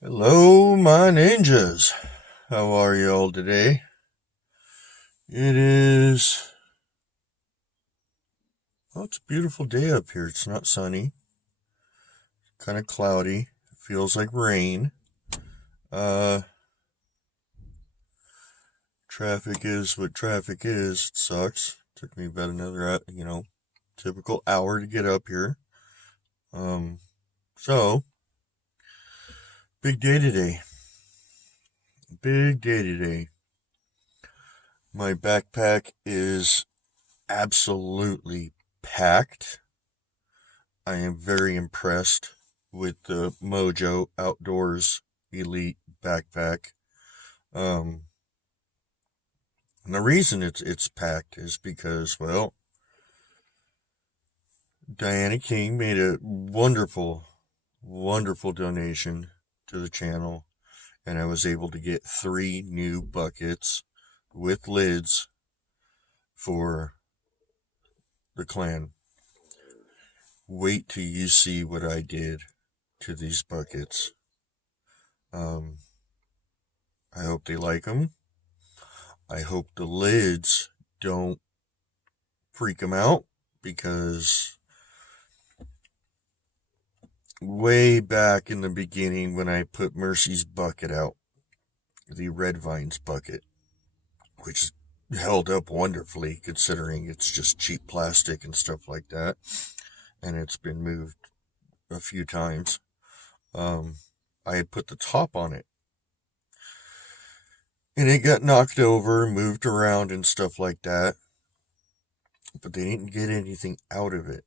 Hello, my ninjas. How are you all today? It is, well, it's a beautiful day up here. It's not sunny, kind of cloudy. It feels like rain. Uh, Traffic is what traffic is. It sucks. Took me about another, typical hour to get up here. Um, so, big day today. Big day today. My backpack is absolutely packed. I am very impressed with the Mojo Outdoors Elite backpack. Um, and the reason it's packed is because, well, Diana King made a wonderful donation to the channel, and I was able to get 3 new buckets with lids for the clan. Wait till you see what I did to these buckets. Um, I hope they like them. I hope the lids don't freak them out, because way back in the beginning when I put Mercy's bucket out, the Red Vines bucket, which held up wonderfully considering it's just cheap plastic and stuff like that, and it's been moved a few times. I had put the top on it, and it got knocked over, moved around, and stuff like that. But they didn't get anything out of it.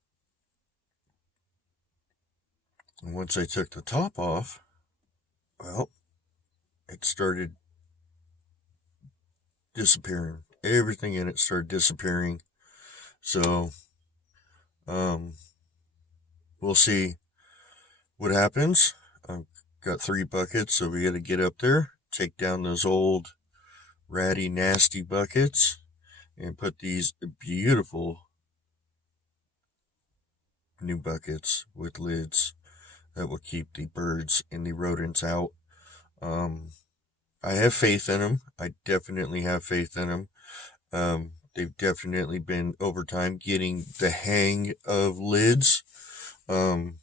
And once I took the top off, well, it started disappearing. Everything in it started disappearing. So, we'll see what happens. I've got 3 buckets, so we got to get up there, take down those old, ratty, nasty buckets, and put these beautiful new buckets with lids that will keep the birds and the rodents out. I have faith in them. I definitely have faith in them. They've definitely been, over time, getting the hang of lids. The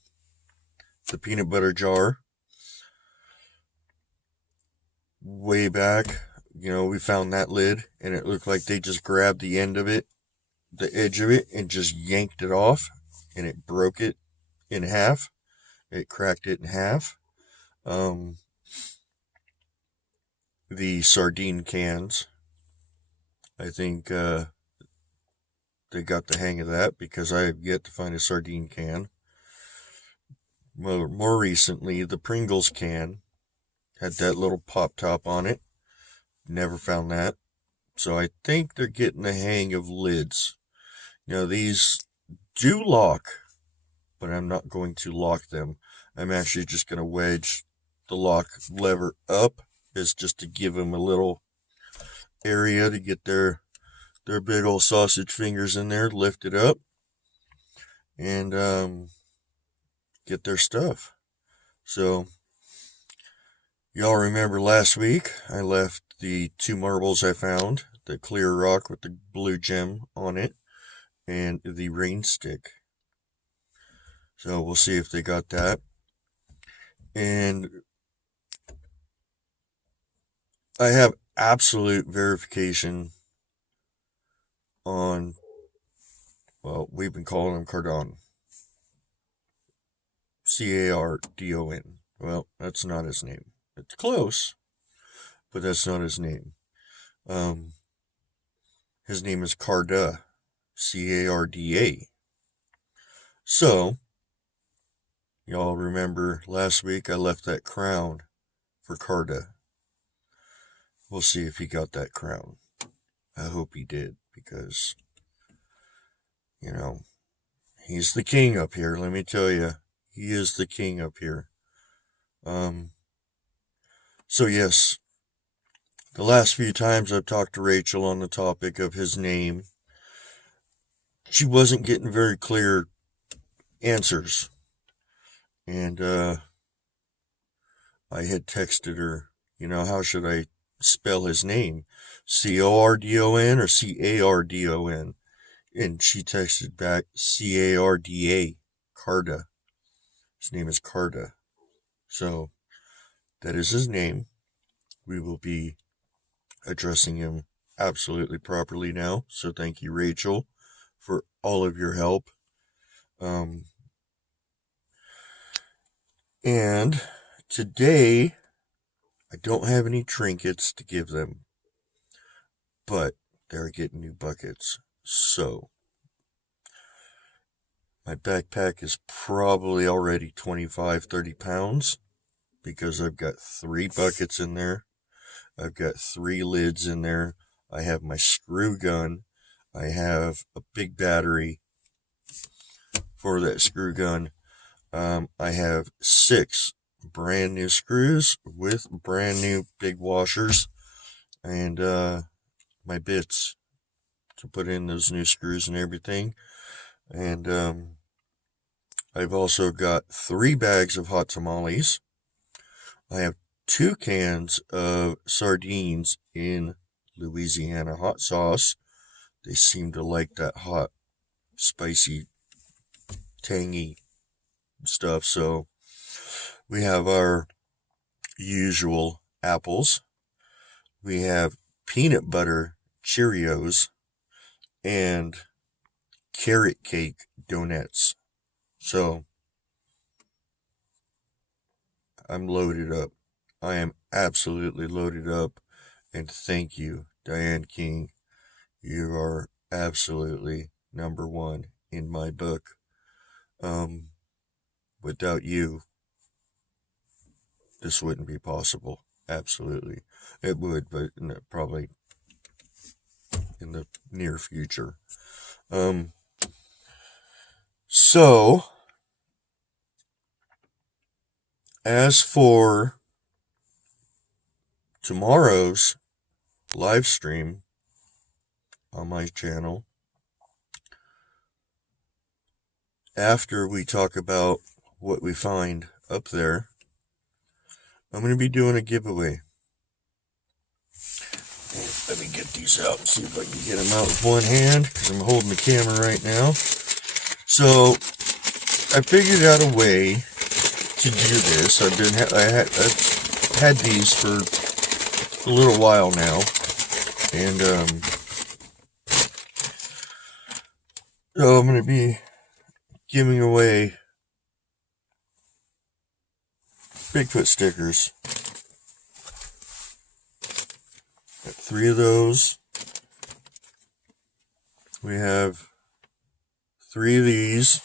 peanut butter jar, way back, we found that lid, and it looked like they just grabbed the end of it, the edge of it, and just yanked it off, and it broke it in half. It cracked it in half. The sardine cans, I think they got the hang of that, because I have yet to find a sardine can. More recently, the Pringles can had that little pop top on it. Never found that. So I think they're getting the hang of lids. These do lock, but I'm not going to lock them. I'm actually just going to wedge the lock lever up, is just to give them a little area to get their big old sausage fingers in there, lift it up, and get their stuff. So, y'all remember last week I left the 2 marbles I found, the clear rock with the blue gem on it, and the rain stick. So we'll see if they got that. And I have absolute verification on, well, we've been calling him Cardon. Cardon. Well, that's not his name. It's close, but that's not his name. His name is Carda. Carda. So, y'all remember last week I left that crown for Carda. We'll see if he got that crown. I hope he did, because, he's the king up here, let me tell you. He is the king up here. So yes, the last few times I've talked to Rachel on the topic of his name, she wasn't getting very clear answers. And I had texted her, how should I spell his name? Cordon or Cardon? And she texted back Carda, Carda. His name is Carda. So that is his name. We will be addressing him absolutely properly now. So thank you, Rachel, for all of your help. And today, I don't have any trinkets to give them, but they're getting new buckets. So my backpack is probably already 25, 30 pounds because I've got 3 buckets in there. I've got 3 lids in there. I have my screw gun. I have a big battery for that screw gun. I have 6 brand new screws with brand new big washers and my bits to put in those new screws and everything. And I've also got 3 bags of hot tamales. I have 2 cans of sardines in Louisiana hot sauce. They seem to like that hot, spicy, tangy stuff. So we have our usual apples. We have peanut butter Cheerios and carrot cake donuts. So I'm loaded up. I am absolutely loaded up. And thank you, Diane King. You are absolutely number 1 in my book. Without you, this wouldn't be possible. Absolutely. It would, but probably in the near future. So, as for tomorrow's live stream on my channel, after we talk about what we find up there, I'm going to be doing a giveaway. Let me get these out and see if I can get them out with one hand, because I'm holding the camera right now. So, I figured out a way to do this. I've had these for a little while now, and so I'm going to be giving away Bigfoot stickers. Got 3 of those. We have 3 of these.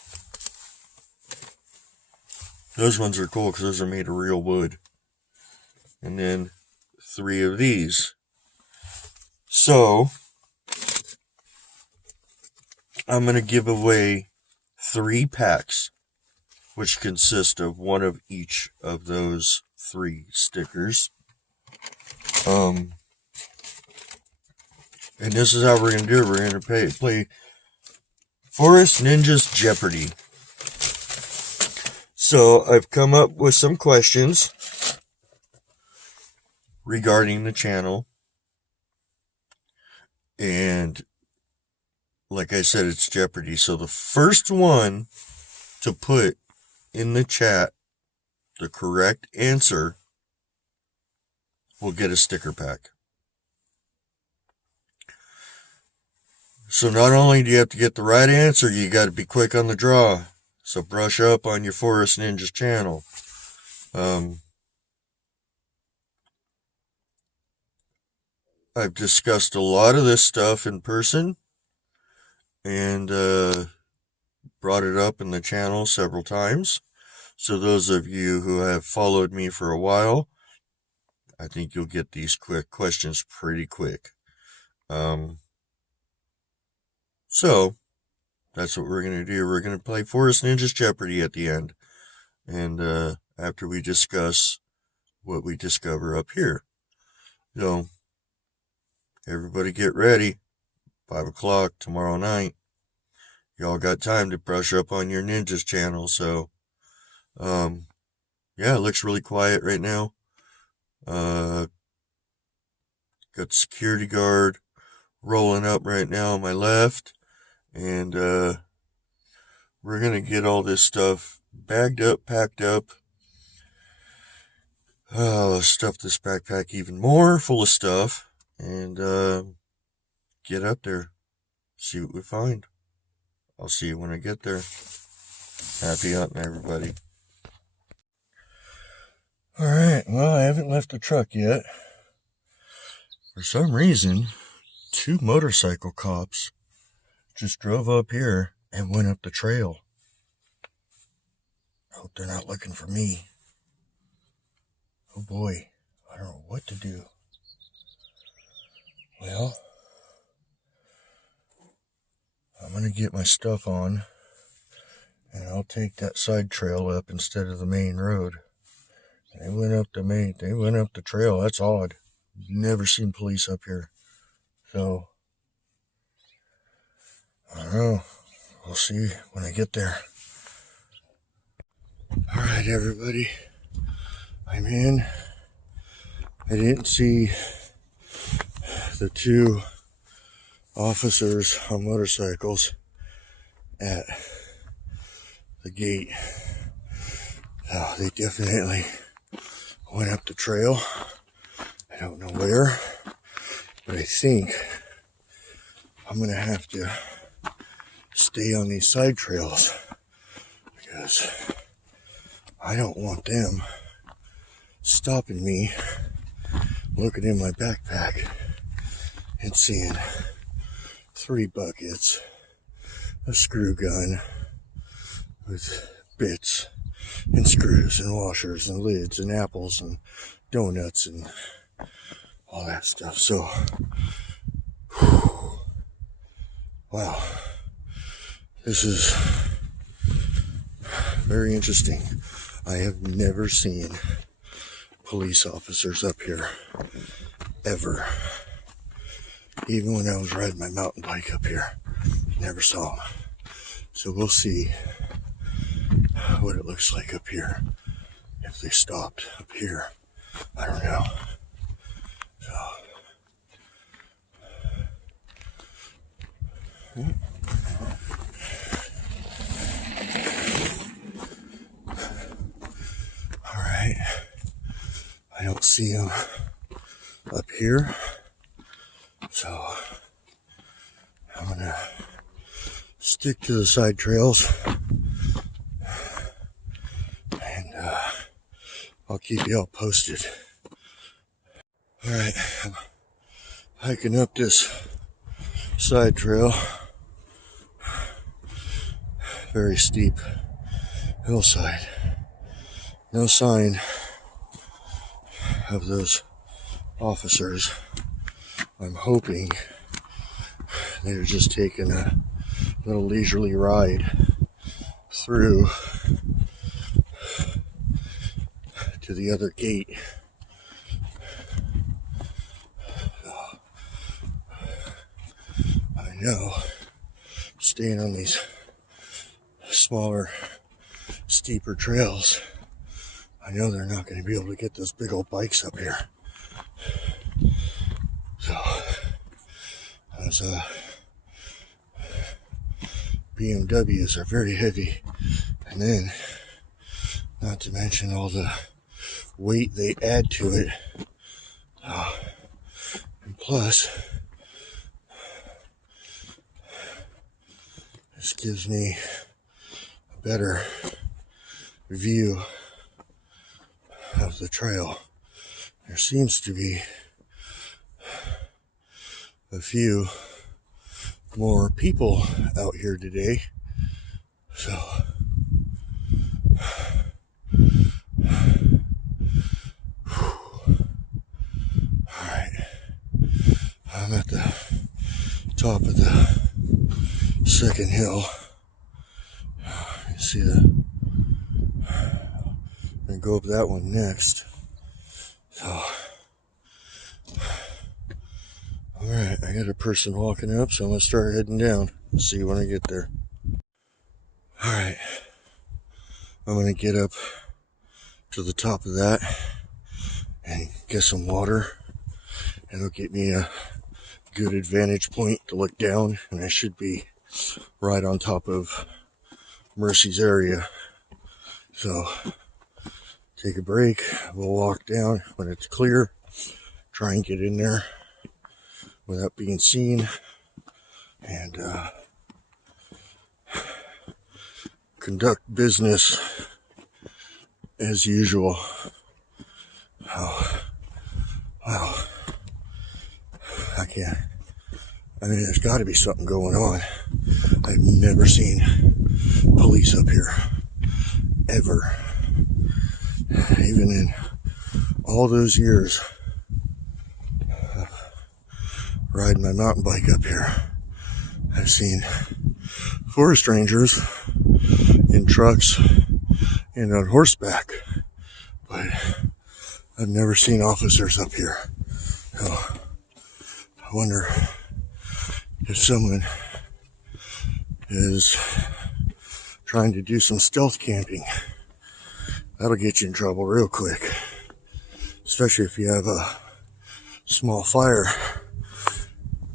Those ones are cool because those are made of real wood. And then 3 of these. So, I'm going to give away 3 packs, which consist of 1 of each of those 3 stickers. And this is how we're going to do it. We're going to play Forest Ninjas Jeopardy. So I've come up with some questions regarding the channel. And like I said, it's Jeopardy. So the first one to put in the chat the correct answer will get a sticker pack. So not only do you have to get the right answer, you got to be quick on the draw. So brush up on your Forest Ninjas channel. I've discussed a lot of this stuff in person and brought it up in the channel several times. So those of you who have followed me for a while, I think you'll get these quick questions pretty quick. So that's what we're going to do. We're going to play Forest Ninjas Jeopardy at the end. And after we discuss what we discover up here. So, everybody get ready. 5 o'clock tomorrow night. Y'all got time to brush up on your Ninjas channel. So, yeah, it looks really quiet right now. Got the security guard rolling up right now on my left, and we're gonna get all this stuff bagged up, packed up. Stuff this backpack even more full of stuff, and get up there, see what we find. I'll see you when I get there. Happy hunting, everybody. Alright, well, I haven't left the truck yet. For some reason, 2 motorcycle cops just drove up here and went up the trail. I hope they're not looking for me. Oh boy, I don't know what to do. Well, I'm going to get my stuff on, and I'll take that side trail up instead of the main road. They went up the trail. That's odd. Never seen police up here. So, I don't know. We'll see when I get there. Alright, everybody. I'm in. I didn't see the 2 officers on motorcycles at the gate. Oh, they definitely went up the trail. I don't know where, but I think I'm gonna have to stay on these side trails because I don't want them stopping me, looking in my backpack and seeing 3 buckets, a screw gun with bits and screws and washers and lids and apples and donuts and all that stuff. So, wow, this is very interesting. I have never seen police officers up here, ever. Even when I was riding my mountain bike up here, never saw them. So we'll see what it looks like up here. If they stopped up here, I don't know. So, all right. I don't see them up here, so I'm gonna stick to the side trails, and I'll keep you all posted. All right, I'm hiking up this side trail, very steep hillside. No sign of those officers. I'm hoping they're just taking a little leisurely ride through to the other gate. I know staying on these smaller, steeper trails, I know they're not going to be able to get those big old bikes up here. So, those BMWs are very heavy. And then, not to mention all the weight they add to it. And plus, this gives me a better view of the trail. There seems to be a few more people out here today. So, alright. I'm at the top of the second hill. You see and go up that one next. So, alright, I got a person walking up, so I'm gonna start heading down. See you when I get there. Alright, I'm gonna get up to the top of that and get some water. It'll get me a good advantage point to look down, and I should be right on top of Mercy's area. So take a break, we'll walk down when it's clear, try and get in there without being seen, and conduct business as usual. Oh, wow. I mean, there's got to be something going on. I've never seen police up here, ever. Even in all those years riding my mountain bike up here, I've seen forest rangers in trucks and on horseback, but I've never seen officers up here. So I wonder if someone is trying to do some stealth camping. That'll get you in trouble real quick, especially if you have a small fire.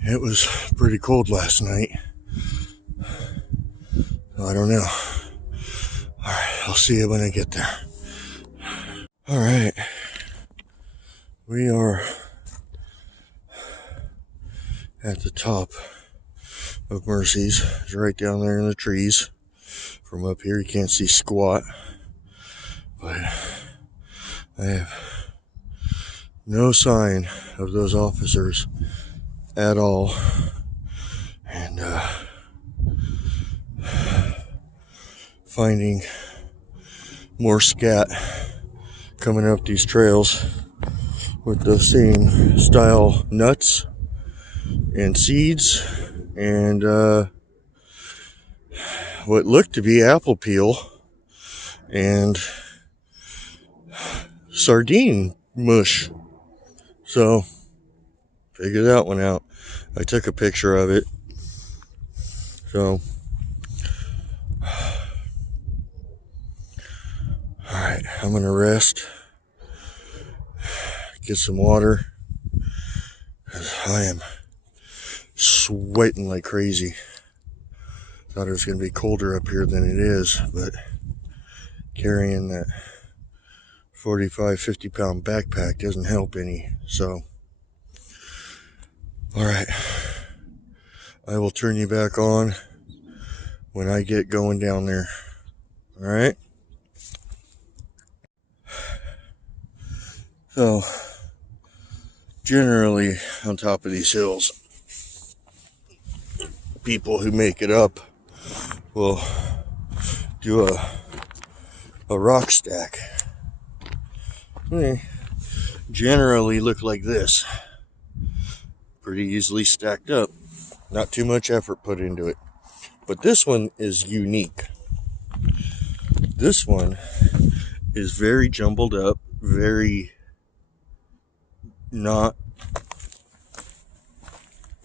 It was pretty cold last night. I don't know. Alright, I'll see you when I get there. Alright. We are at the top of Mercy's. It's right down there in the trees. From up here you can't see squat. But I have no sign of those officers at all. And finding more scat coming up these trails with the same style nuts and seeds and what looked to be apple peel and sardine mush. So figure that one out. I took a picture of it. So alright, I'm gonna rest, get some water, because I am sweating like crazy. Thought it was gonna be colder up here than it is, but carrying that 45-50 pound backpack doesn't help any. So alright, I will turn you back on when I get going down there. Alright, so generally on top of these hills, people who make it up will do a rock stack. They generally look like this, pretty easily stacked up, not too much effort put into it. But this one is unique. This one is very jumbled up, very not,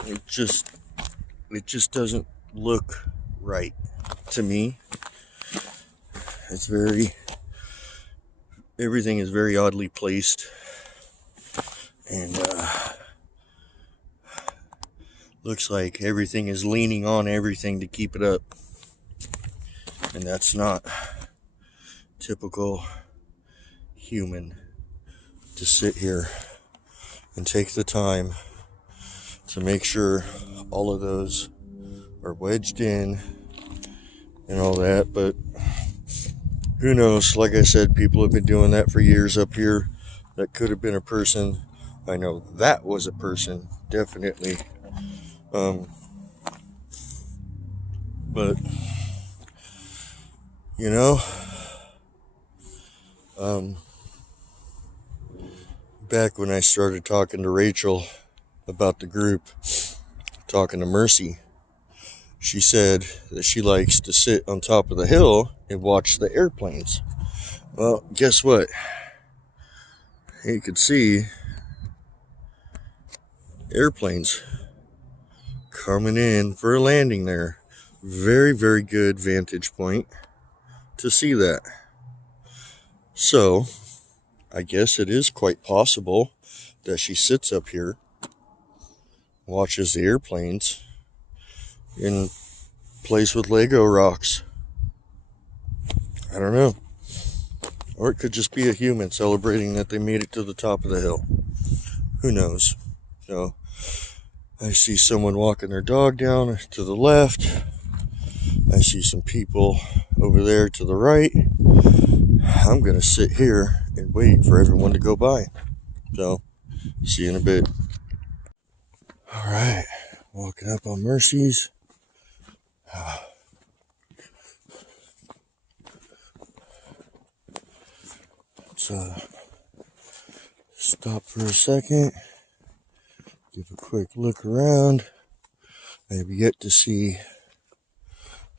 it just doesn't look right to me. It's everything is very oddly placed, and looks like everything is leaning on everything to keep it up, and that's not typical human to sit here and take the time to make sure all of those are wedged in and all that. But who knows? Like I said, people have been doing that for years up here. That could have been a person. I know that was a person, definitely. But you know, back when I started talking to Rachel about the group, talking to Mercy, she said that she likes to sit on top of the hill and watch the airplanes. Well, guess what? You could see airplanes coming in for a landing there. Very, very good vantage point to see that. So I guess it is quite possible that she sits up here, watches the airplanes, and plays with Lego rocks. I don't know. Or it could just be a human celebrating that they made it to the top of the hill. Who knows? So, I see someone walking their dog down to the left. I see some people over there to the right. I'm going to sit here and wait for everyone to go by. So, see you in a bit. All right, walking up on Mercy's. Let's stop for a second, give a quick look around. I have yet to see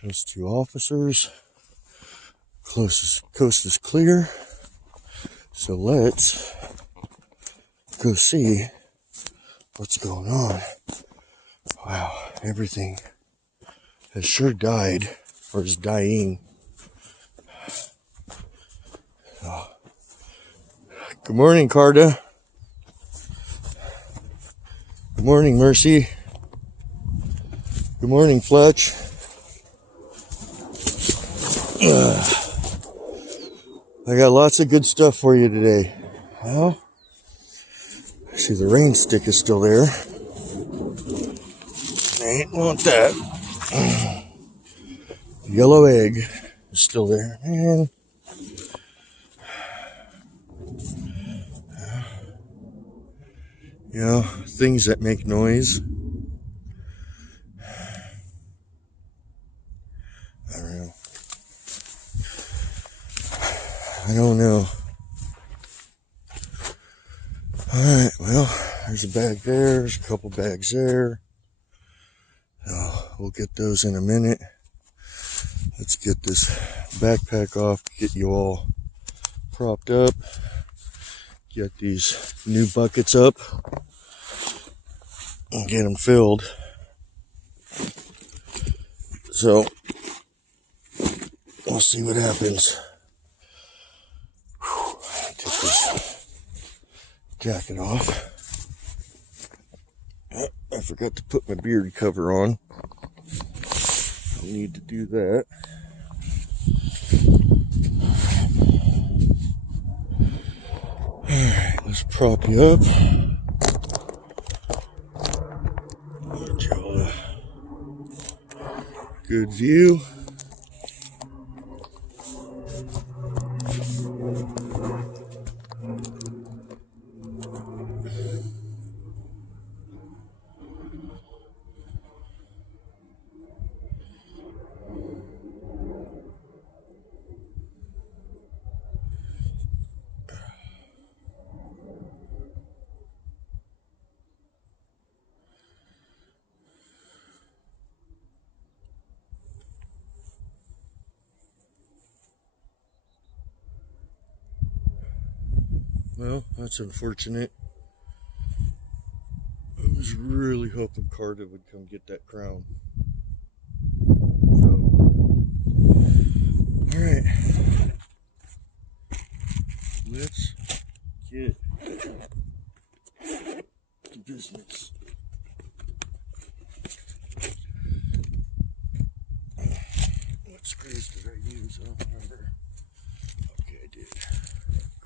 those two officers. Coast is clear, so let's go see what's going on. Wow, everything has sure died, or is dying. Oh. Good morning, Carta. Good morning, Mercy. Good morning, Fletch. I got lots of good stuff for you today. Well, I see the rain stick is still there. I ain't want that. Yellow egg is still there. Man. You know, things that make noise. I don't know. Alright, well, there's a bag there. There's a couple bags there. We'll get those in a minute. Let's get this backpack off, get you all propped up, get these new buckets up, and get them filled. So, we'll see what happens. Take this jacket off. Oh, I forgot to put my beard cover on. I need to do that. Alright, let's prop you up. Get you a good view. Well, that's unfortunate. I was really hoping Carter would come get that crown. So, alright. Let's get to business. What screws did I use? I don't remember. Okay, I did.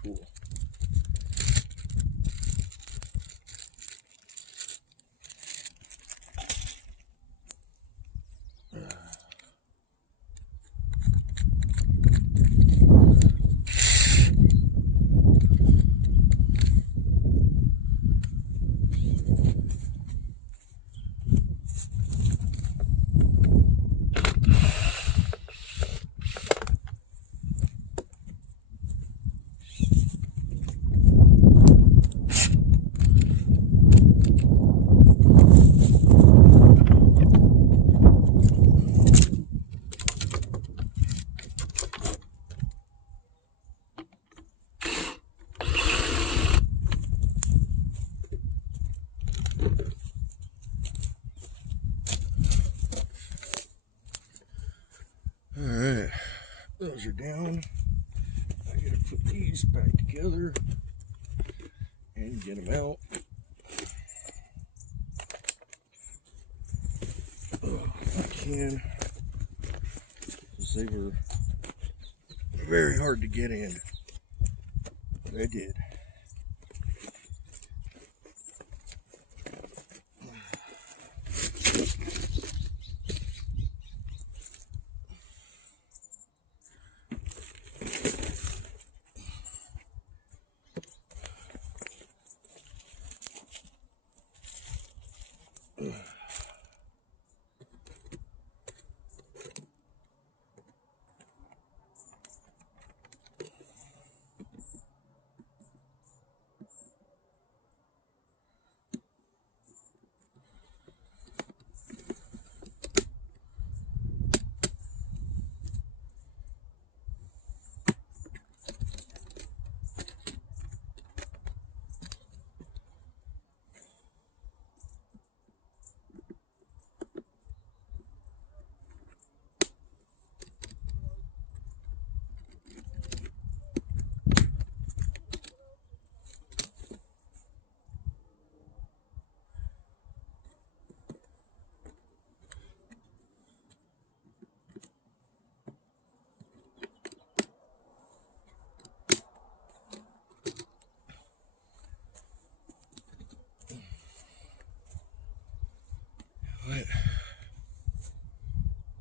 Cool. Alright, those are down. I gotta put these back together. and get them out. If I can, because they were very hard to get in, but I did.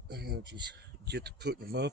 But I'll just get to putting them up.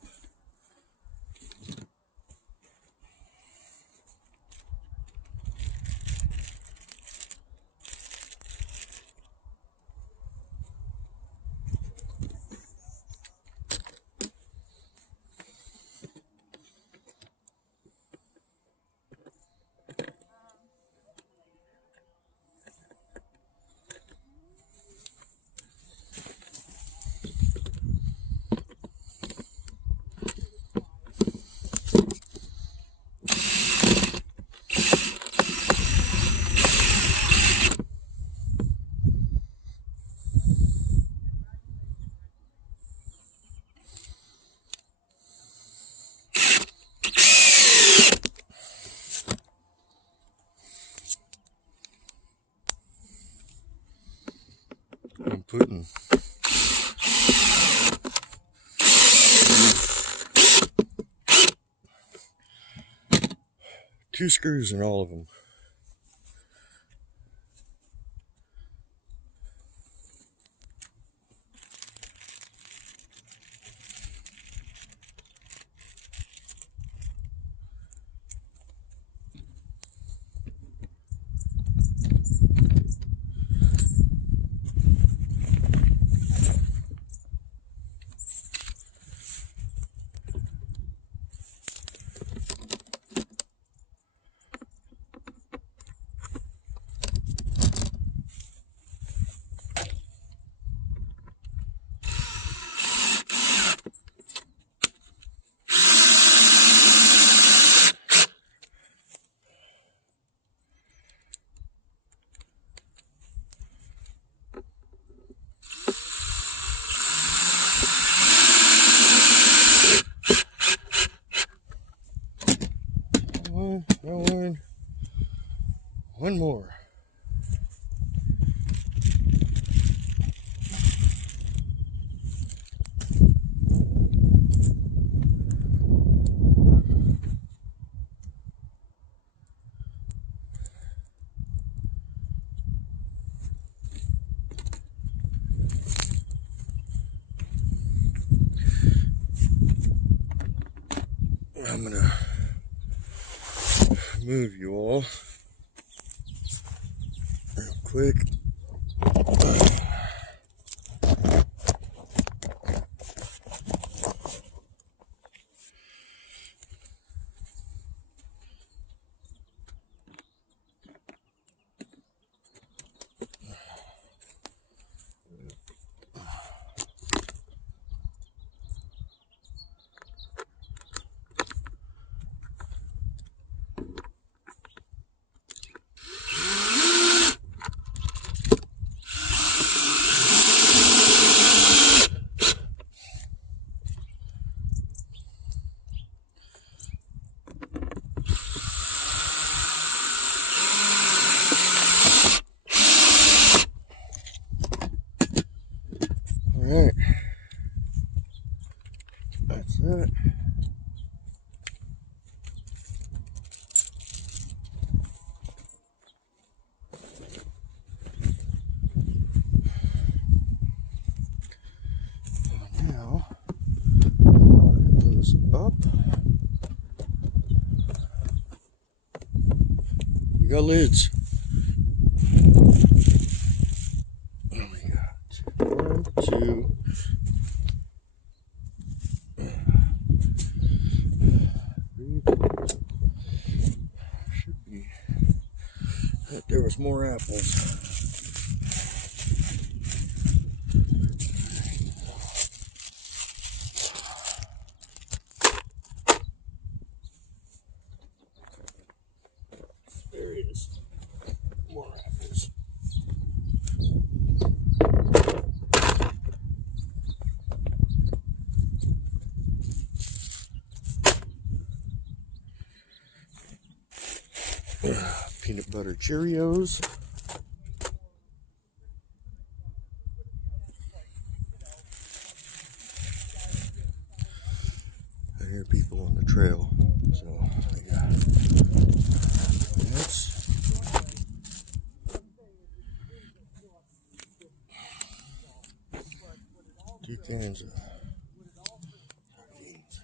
I'm putting two screws in all of them. One more. I'm gonna move you all real quick. got lids. Oh my God. 1, 2. Should be. There was more apples. There it is. More apples. Peanut butter Cheerios. I hear people on the trail, so yeah. That's 2 cans of sardines.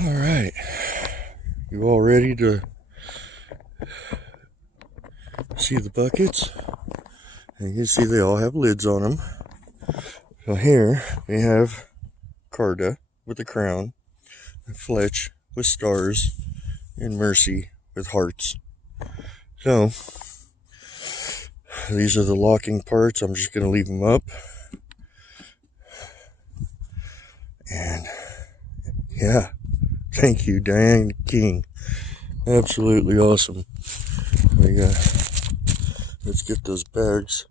All right, you all ready to see the buckets? And you can see they all have lids on them. So here we have Carta with a crown, and Fletch with stars, and Mercy with hearts. So these are the locking parts. I'm just going to leave them up. And yeah, thank you, Diane King. Absolutely awesome. Let's get those bags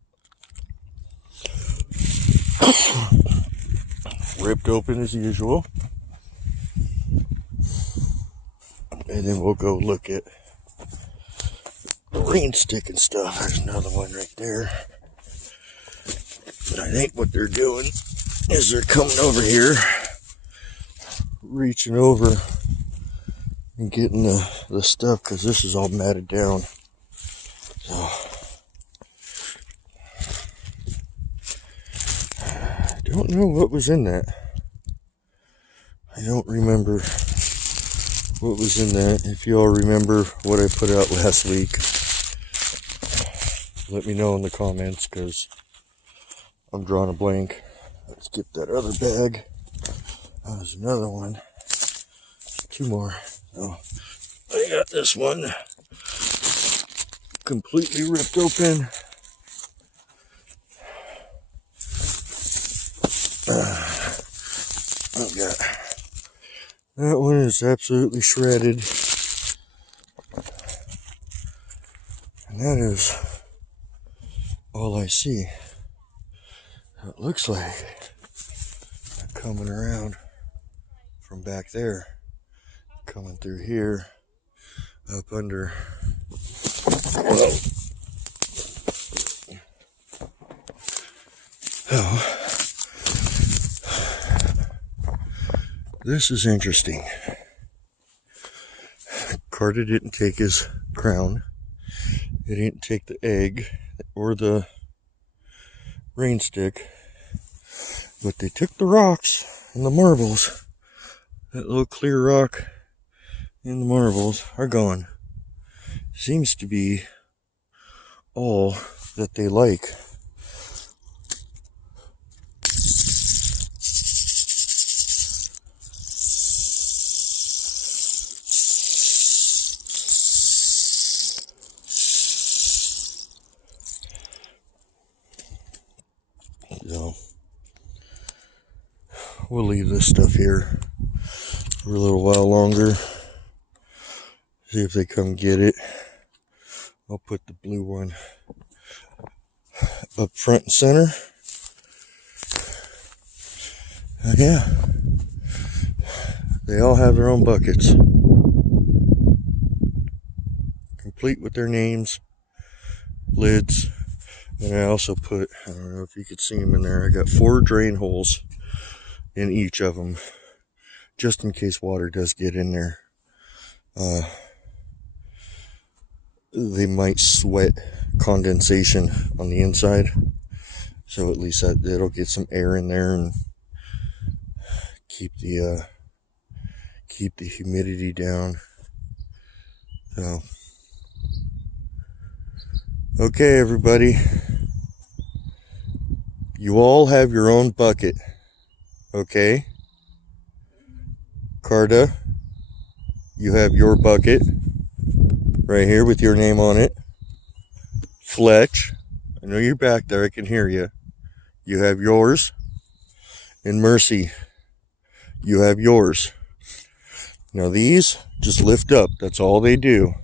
ripped open as usual. And then we'll go look at the rain stick and stuff. There's another one right there. But I think what they're doing is they're coming over here, reaching over and getting the stuff, because this is all matted down. So I don't know what was in that. I don't remember what was in that. If you all remember what I put out last week, let me know in the comments, because I'm drawing a blank. Let's get that other bag. There's another one. 2 more. So I got this one completely ripped open. I've got that one is absolutely shredded. And that is all I see. It looks like coming around from back there, coming through here, up under. Whoa. Oh, this is interesting. Carter didn't take his crown. He didn't take the egg or the rain stick, but they took the rocks and the marbles. That little clear rock and the marbles are gone. Seems to be all that they like. So we'll leave this stuff here for a little while longer. See if they come get it. I'll put the blue one up front and center. And yeah, they all have their own buckets, complete with their names, lids, and I also put, I don't know if you could see them in there, I got 4 drain holes in each of them, just in case water does get in there. They might sweat condensation on the inside, so at least it'll get some air in there and keep the humidity down. So okay, everybody, you all have your own bucket. Okay, Carta, you have your bucket right here with your name on it. Fletch, I know you're back there, I can hear you. You have yours. And Mercy, you have yours. Now these just lift up, that's all they do.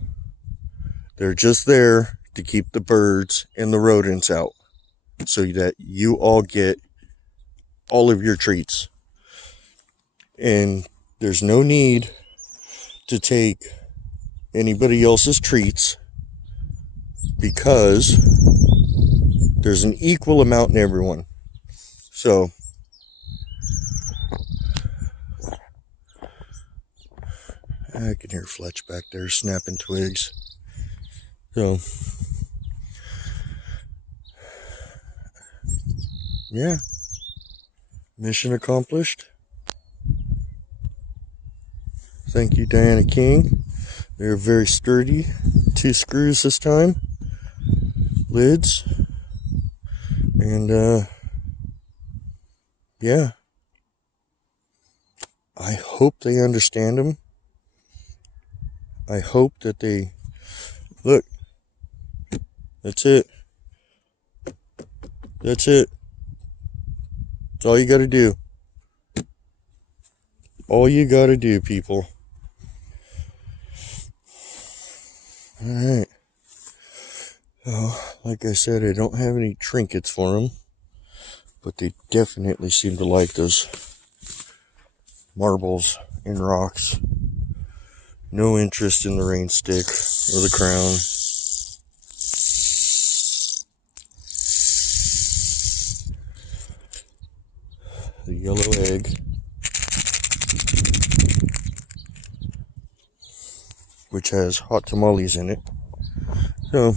They're just there to keep the birds and the rodents out, so that you all get all of your treats. And there's no need to take anybody else's treats, because there's an equal amount in everyone. So I can hear Fletch back there snapping twigs. So yeah, mission accomplished. Thank you, Diana King. They're very sturdy. 2 screws this time, lids, and yeah, I hope they understand them. I hope that they look. That's it. That's it. That's all you got to do. All you got to do, people. Alright. So, like I said, I don't have any trinkets for them, but they definitely seem to like those marbles and rocks. No interest in the rain stick or the crown. The yellow egg, which has hot tamales in it. So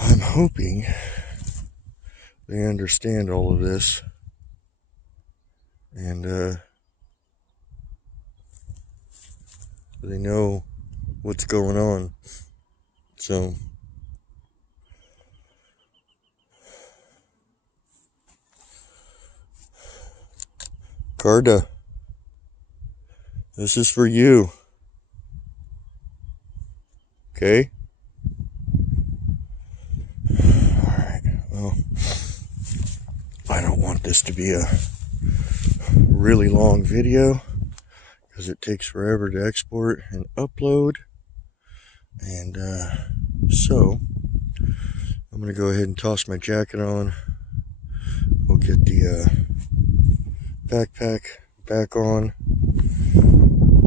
I'm hoping they understand all of this, and they know what's going on. So Carta, this is for you. Okay? Alright, well, I don't want this to be a really long video, because it takes forever to export and upload. And so I'm going to go ahead and toss my jacket on. We'll get the backpack back on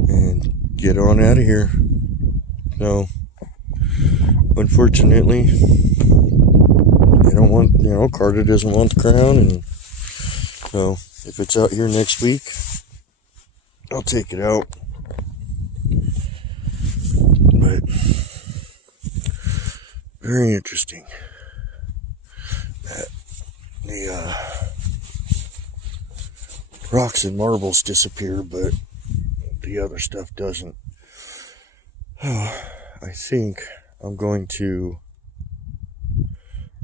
and get on out of here. So unfortunately, they don't want, Carter doesn't want the crown, and so if it's out here next week, I'll take it out. But very interesting that the rocks and marbles disappear, but the other stuff doesn't. Oh, I think I'm going to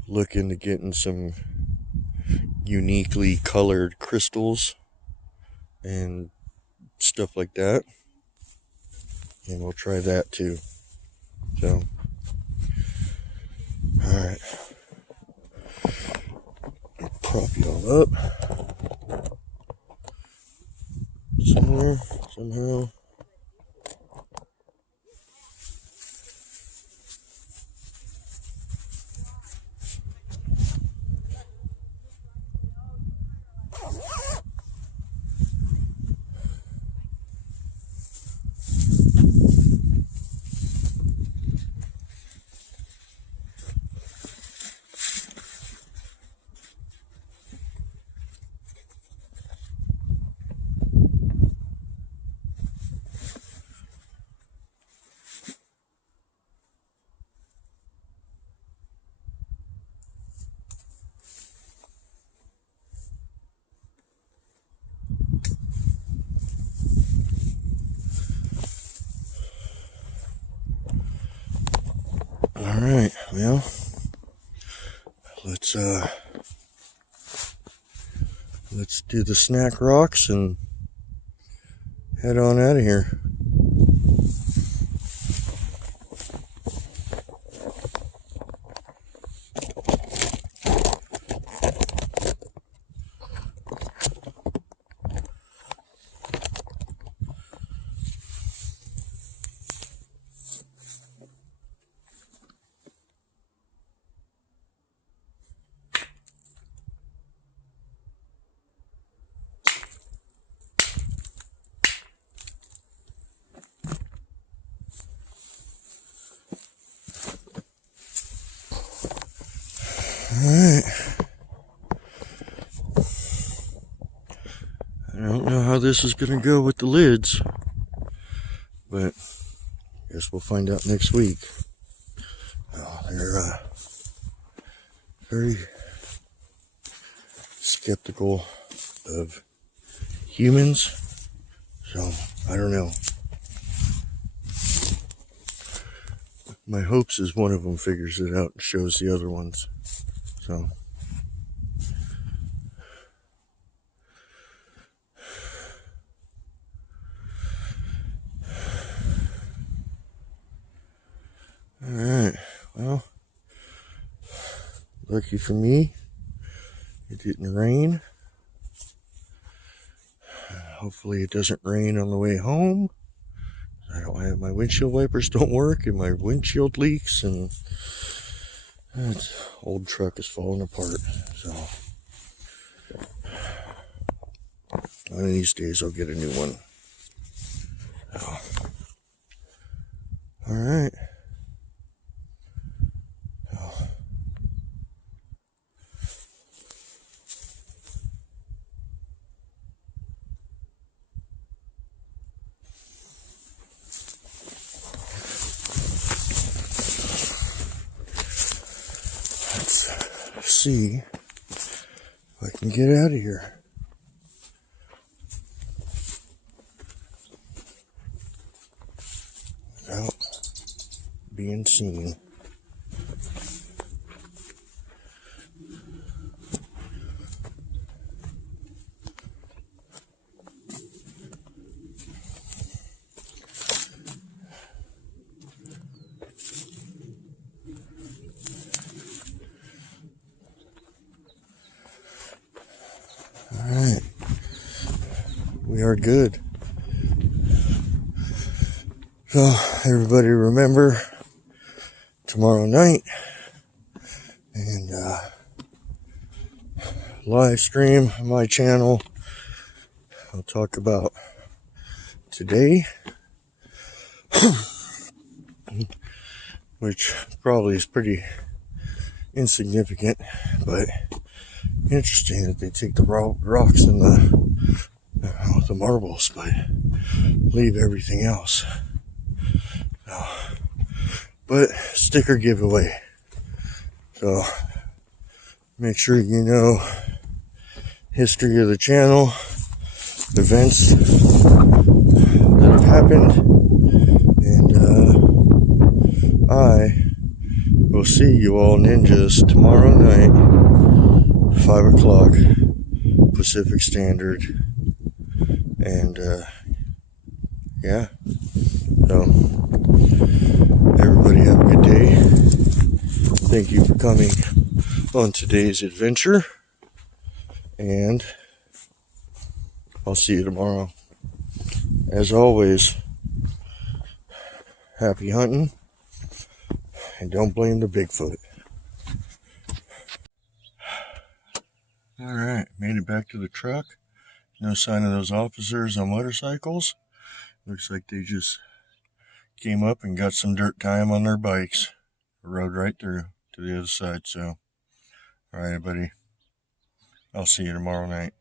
look into getting some uniquely colored crystals and stuff like that, and we'll try that too. So, alright, prop you all up somewhere, somehow. Alright, well, let's do the snack rocks and head on out of here. Alright. I don't know how this is going to go with the lids, but I guess we'll find out next week. Oh, they're very skeptical of humans, so I don't know. My hopes is one of them figures it out and shows the other ones. So, alright, well, lucky for me, it didn't rain. Hopefully it doesn't rain on the way home. I don't have, my windshield wipers don't work and my windshield leaks, and that old truck is falling apart. So one of these days I'll get a new one. So, all right. See if I can get out of here. Without being seen. Alright, we are good. So, everybody remember, tomorrow night, and live stream on my channel, I'll talk about today, which probably is pretty insignificant, but interesting that they take the rocks and the marbles, but leave everything else. So, but sticker giveaway. So make sure you know history of the channel, events that have happened. And I will see you all ninjas tomorrow night, 5 o'clock Pacific Standard. And yeah, so everybody have a good day. Thank you for coming on today's adventure, and I'll see you tomorrow. As always, happy hunting, and don't blame the Bigfoot. Alright, made it back to the truck. No sign of those officers on motorcycles. Looks like they just came up and got some dirt time on their bikes. Rode right through to the other side. So, alright, buddy. I'll see you tomorrow night.